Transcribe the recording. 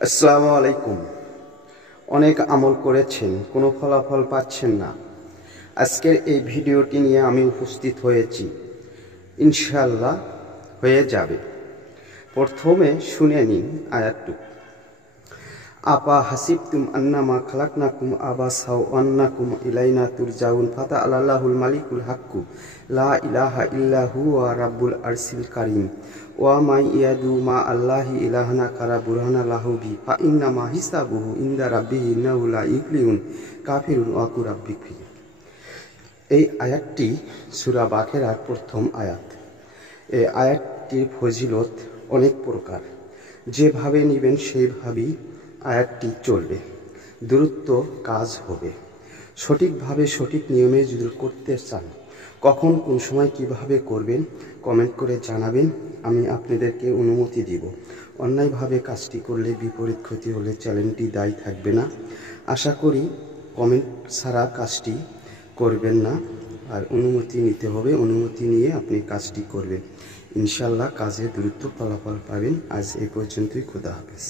আসসালামু আলাইকুম। অনেক আমল করেছেন, কোনো ফলাফল পাচ্ছেন না। আজকের এই ভিডিওটি নিয়ে আমি উপস্থিত হয়েছি, ইনশাআল্লাহ হয়ে যাবে। প্রথমে শুনে নিন আয়াতটুকু। আপা হাসিবতুম আন্নামা খালাকনাকুম আবাসাও আন্নাকুম ইলাইনা তুরজাউন ফাতা আল্লাহুল মালিকুল হাক্কু লা ইলাহা ইল্লা হুয়া রাব্বুল আরশিল কারীম ওয়া মাই ইয়াদু মা আল্লাহি ইলাহানা কারা বুরহানা লাহু বি ফা ইন্নামা হিসাবুহু ইনদা রাব্বিহি ইন্নাহু লা ইফলিহুন কাফিরুন ওয়া কুরাব্বিক ফি। এই আয়াতটি সূরা বাকেরার প্রথম আয়াত। এই আয়াতটির ফজিলত অনেক প্রকার, যেভাবে নেবেন সেইভাবেই আয়াতটি চলবে, দ্রুত কাজ হবে। সঠিকভাবে সঠিক নিয়মে যদি করতে চান, কখন কোন সময় কিভাবে করবেন কমেন্ট করে জানাবেন, আমি আপনাদেরকে অনুমতি দিব। অন্যায়ভাবে কাজটি করলে বিপরীত ক্ষতি হলে চ্যানেলটি দায়ী থাকবে না। আশা করি কমেন্ট ছাড়া কাজটি করবেন না, আর অনুমতি নিতে হবে। অনুমতি নিয়ে আপনি কাজটি করবেন, ইনশাআল্লাহ কাজে দ্রুত ফলাফল পাবেন। আজ এই পর্যন্তই, খোদা হাফেজ।